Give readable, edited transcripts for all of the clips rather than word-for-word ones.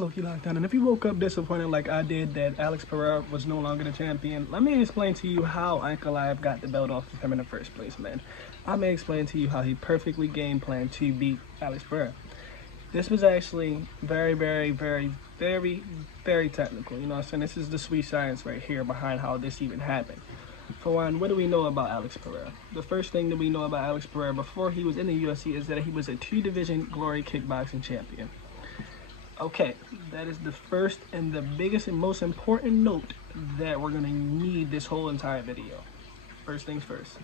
Loki Lockdown, and if you woke up disappointed like I did that Alex Pereira was no longer the champion, let me explain to you how ANKALAEV got the belt off of him in the first place, man. I may explain to you how he perfectly game planned to beat Alex Pereira. This was actually very technical, you know what I'm saying? This is the sweet science right here behind how this even happened. For one, what do we know about Alex Pereira? The first thing that we know about Alex Pereira before he was in the UFC is that he was a 2-division Glory kickboxing champion. Okay, that is the first and the biggest and most important note that we're going to need this whole entire video. First things first.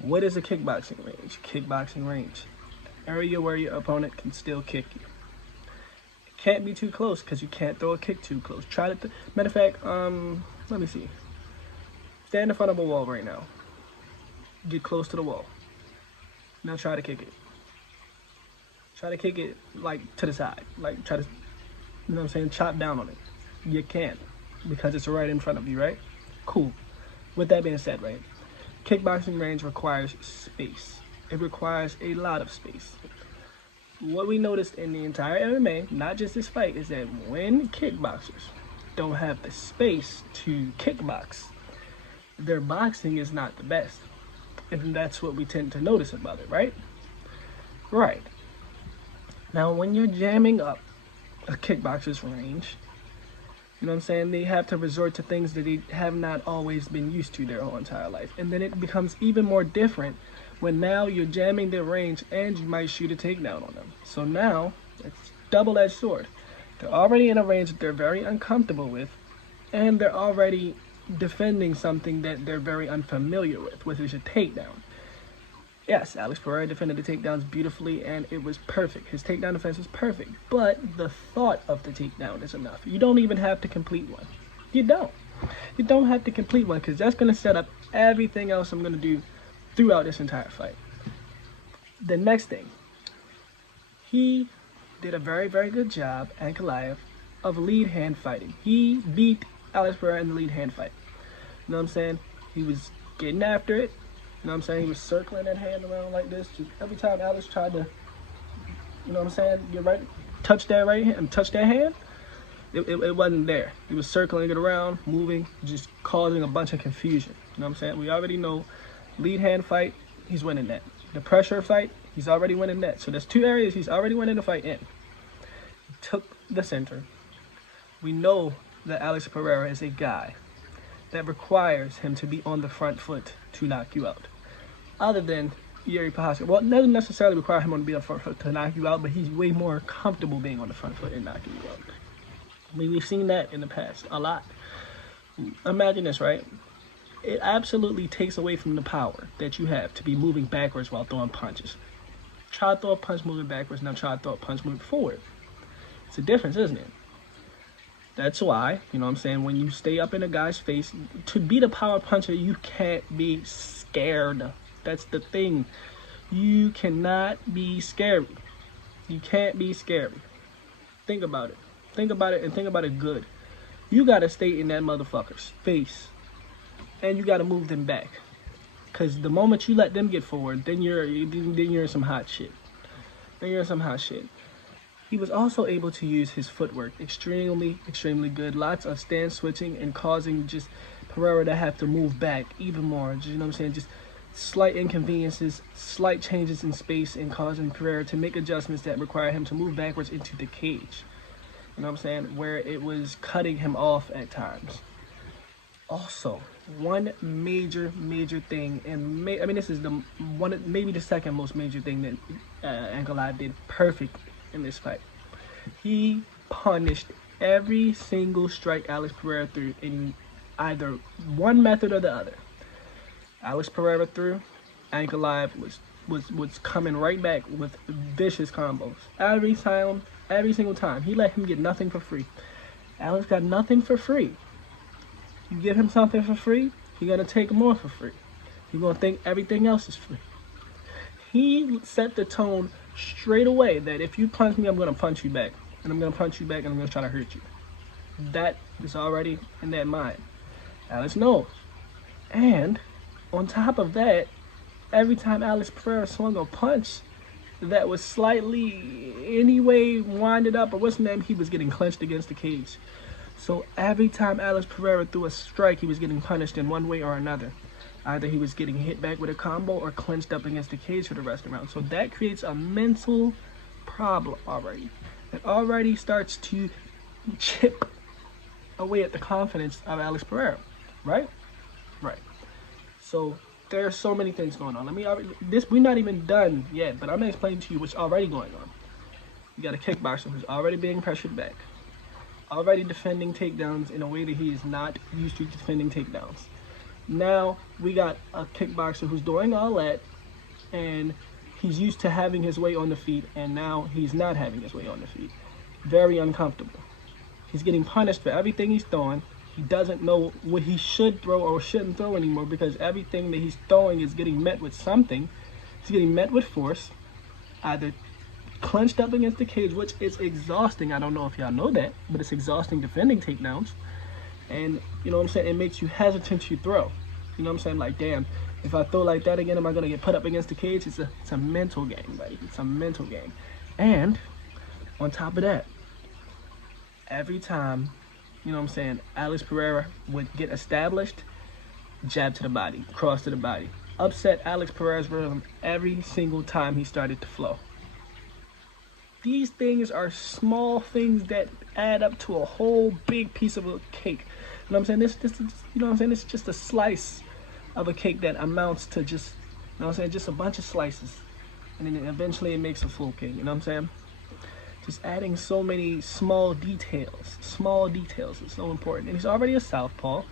What is a kickboxing range? Kickboxing range. Area where your opponent can still kick you. It can't be too close because you can't throw a kick too close. Try to, matter of fact, let me see. Stand in front of a wall right now. Get close to the wall. Now try to kick it. Try to kick it like to the side. Like try to, you know what I'm saying, chop down on it. You can't because it's right in front of you, right? Cool. With that being said, right, kickboxing range requires space. It requires a lot of space. What we noticed in the entire MMA, not just this fight, is that when kickboxers don't have the space to kickbox, their boxing is not the best. And that's what we tend to notice about it, right? Right. Now, when you're jamming up a kickboxer's range, you know what I'm saying, they have to resort to things that they have not always been used to their whole entire life. And then it becomes even more different when now you're jamming their range and you might shoot a takedown on them. So now, it's double-edged sword. They're already in a range that they're very uncomfortable with, and they're already defending something that they're very unfamiliar with, which is a takedown. Yes, Alex Pereira defended the takedowns beautifully, and it was perfect. His takedown defense was perfect, but the thought of the takedown is enough. You don't even have to complete one. You don't. You don't have to complete one, because that's going to set up everything else I'm going to do throughout this entire fight. The next thing, he did a very good job, ANKALAEV, of lead hand fighting. He beat Alex Pereira in the lead hand fight. You know what I'm saying? He was getting after it. You know what I'm saying? He was circling that hand around like this. Just every time Alex tried to, you know what I'm saying, get right, touch that right hand, touch that hand, it wasn't there. He was circling it around, moving, just causing a bunch of confusion. You know what I'm saying? We already know lead hand fight, he's winning that. The pressure fight, he's already winning that. So there's 2 areas he's already winning the fight in. He took the center. We know that Alex Pereira is a guy that requires him to be on the front foot to knock you out. Other than Yuri Prochazka. Well, it doesn't necessarily require him to be on the front foot to knock you out, but he's way more comfortable being on the front foot and knocking you out. I mean, we've seen that in the past a lot. Imagine this, right? It absolutely takes away from the power that you have to be moving backwards while throwing punches. Try to throw a punch moving backwards, now try to throw a punch moving forward. It's a difference, isn't it? That's why, you know what I'm saying, when you stay up in a guy's face, to beat a power puncher, you can't be scared. That's the thing. You cannot be scary. You can't be scary. Think about it. Think about it and think about it good. You got to stay in that motherfucker's face. And you got to move them back. Because the moment you let them get forward, then you're in some hot shit. Then you're in some hot shit. He was also able to use his footwork extremely good. Lots of stand switching and causing just Pereira to have to move back even more. Just, you know what I'm saying? Just slight inconveniences, slight changes in space, and causing Pereira to make adjustments that require him to move backwards into the cage. You know what I'm saying? Where it was cutting him off at times. Also, one major thing, and I mean this is the one, maybe the second most major thing that ANKALAEV did perfect in this fight. He punished every single strike Alex Pereira threw in either one method or the other. Alex Pereira threw, ANKALAEV was coming right back with vicious combos. Every single time. He let him get nothing for free. Alex got nothing for free. You give him something for free, he's gonna take more for free. He's gonna think everything else is free. He set the tone straight away that if you punch me, I'm gonna punch you back. And I'm gonna punch you back and I'm gonna try to hurt you. That is already in that mind. Alex knows. And on top of that, every time Alex Pereira swung a punch, that was slightly anyway winded up, or what's the name, he was getting clenched against the cage. So every time Alex Pereira threw a strike, he was getting punished in one way or another. Either he was getting hit back with a combo or clenched up against the cage for the rest of the round. So that creates a mental problem already. It already starts to chip away at the confidence of Alex Pereira, right? Right. So there are so many things going on. We're not even done yet, but I'm gonna explain to you what's already going on. You got a kickboxer who's already being pressured back, already defending takedowns in a way that he is not used to defending takedowns. Now we got a kickboxer who's doing all that, and he's used to having his way on the feet, and now he's not having his way on the feet. Very uncomfortable. He's getting punished for everything he's throwing. He doesn't know what he should throw or shouldn't throw anymore, because everything that he's throwing is getting met with something. He's getting met with force, either clenched up against the cage, which is exhausting. I don't know if y'all know that, but it's exhausting defending takedowns. And you know what I'm saying, it makes you hesitant to throw. You know what I'm saying, like, damn, if I throw like that again, am I gonna get put up against the cage? It's a mental game, buddy. It's a mental game. And on top of that, every time, you know what I'm saying, Alex Pereira would get established, jab to the body, cross to the body, upset Alex Pereira's rhythm every single time he started to flow. These things are small things that add up to a whole big piece of a cake. You know what I'm saying? You know what I'm saying? It's just a slice of a cake that amounts to just, you know what I'm saying, just a bunch of slices. And then eventually it makes a full cake, you know what I'm saying? Just adding so many small details. Small details is so important. And he's already a southpaw.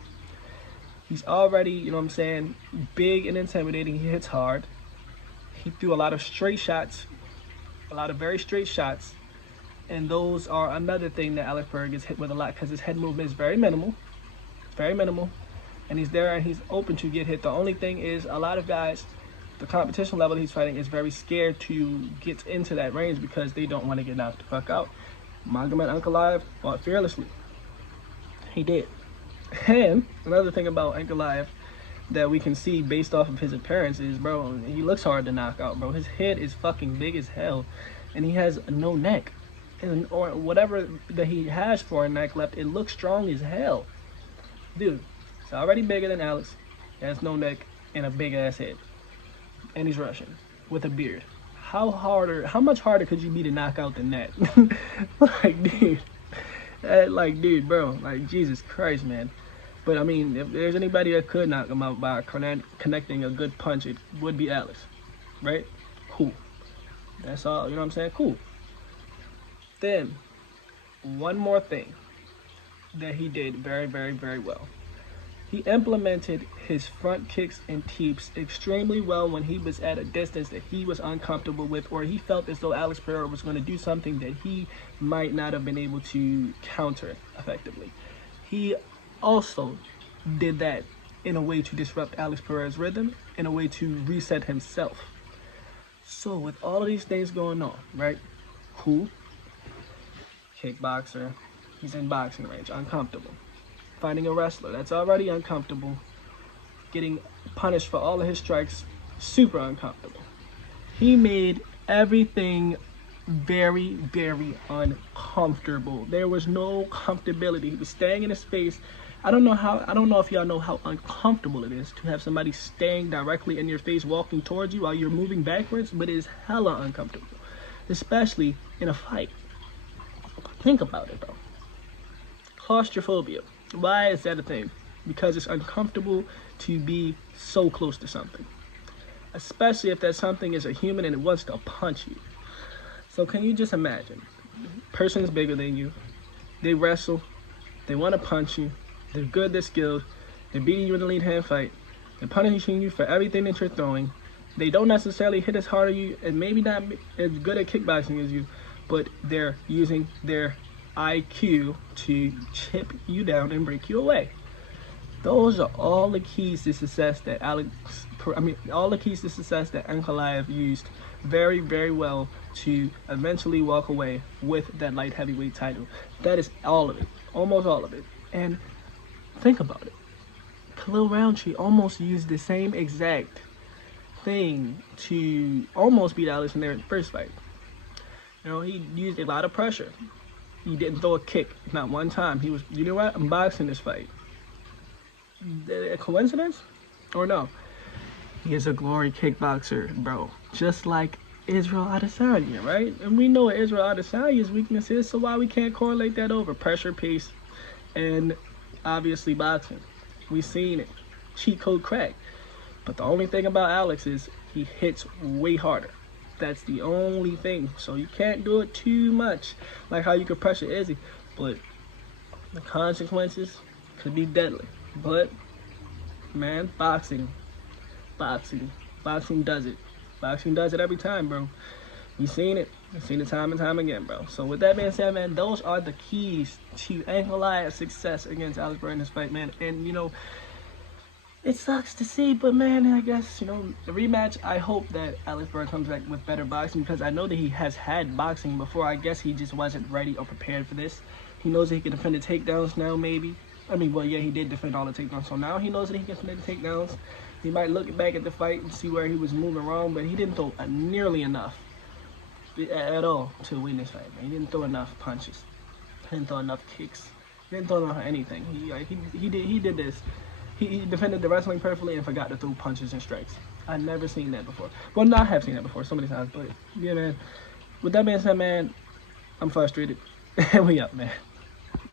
He's already, you know what I'm saying, big and intimidating. He hits hard. He threw a lot of straight shots, a lot of very straight shots. And those are another thing that Alex Pereira gets hit with a lot, because his head movement is very minimal. It's very minimal. And he's there and he's open to get hit. The only thing is, a lot of guys, the competition level he's fighting, is very scared to get into that range because they don't want to get knocked the fuck out. Magomed Ankalaev fought fearlessly. He did. And another thing about Ankalaev that we can see based off of his appearance is, bro, he looks hard to knock out, bro. His head is fucking big as hell, and he has no neck. Or whatever that he has for a neck left, it looks strong as hell. Dude, he's already bigger than Alex. He has no neck and a big ass head. And he's Russian with a beard. How much harder could you be to knock out than that? dude, bro, like, Jesus Christ, man. But I mean, if there's anybody that could knock him out by connecting a good punch, it would be Alex, right? Cool. That's all, you know what I'm saying? Cool. Then, one more thing that he did very, very, very well. He implemented his front kicks and teeps extremely well when he was at a distance that he was uncomfortable with, or he felt as though Alex Pereira was going to do something that he might not have been able to counter effectively. He also did that in a way to disrupt Alex Pereira's rhythm, in a way to reset himself. So with all of these things going on, right? Cool. Kickboxer, he's in boxing range, uncomfortable. Fighting a wrestler, that's already uncomfortable. Getting punished for all of his strikes, super uncomfortable. He made everything very, very uncomfortable. There was no comfortability. He was staying in his face. I don't know if y'all know how uncomfortable it is to have somebody staying directly in your face, walking towards you while you're moving backwards, but it is hella uncomfortable, especially in a fight. Think about it, bro. Claustrophobia. Why is that a thing? Because it's uncomfortable to be so close to something, especially if that something is a human and it wants to punch you. So can you just imagine? Person is bigger than you. They wrestle. They want to punch you. They're good. They're skilled. They're beating you in the lead hand fight. They're punishing you for everything that you're throwing. They don't necessarily hit as hard as you, and maybe not as good at kickboxing as you, but they're using their IQ to chip you down and break you away. Those are all the keys to success that Ankalaev used very, very well to eventually walk away with that light heavyweight title. That is all of it, almost all of it. And think about it. Khalil Roundtree almost used the same exact thing to almost beat Alex in their first fight. You know, he used a lot of pressure. He didn't throw a kick, not one time. He was, you know what, I'm boxing this fight. A coincidence? Or no? He is a glory kickboxer, bro. Just like Israel Adesanya, right? And we know what Israel Adesanya's weakness is, so why we can't correlate that over? Pressure, pace, and obviously boxing. We seen it. Cheat code crack. But the only thing about Alex is he hits way harder. That's the only thing. So you can't do it too much. Like how you could pressure Izzy. But the consequences could be deadly. But, man, boxing does it. Boxing does it every time, bro. You seen it. You've seen it time and time again, bro. So with that being said, man, those are the keys to ANKALAEV's success against Alex Pereira in this fight, man. And, you know, it sucks to see, but, man, I guess, you know, the rematch, I hope that Alex Pereira comes back with better boxing, because I know that he has had boxing before. I guess he just wasn't ready or prepared for this. He knows that he can defend the takedowns now, maybe. I mean, well, yeah, he did defend all the takedowns, so now he knows that he can defend the takedowns. He might look back at the fight and see where he was moving wrong, but he didn't throw nearly enough at all to win this fight, man. He didn't throw enough punches. He didn't throw enough kicks. He didn't throw enough anything. He did this. He defended the wrestling perfectly and forgot to throw punches and strikes. I've never seen that before. Well, not have seen that before so many times, but yeah, man. With that being said, man, I'm frustrated. And we up, man.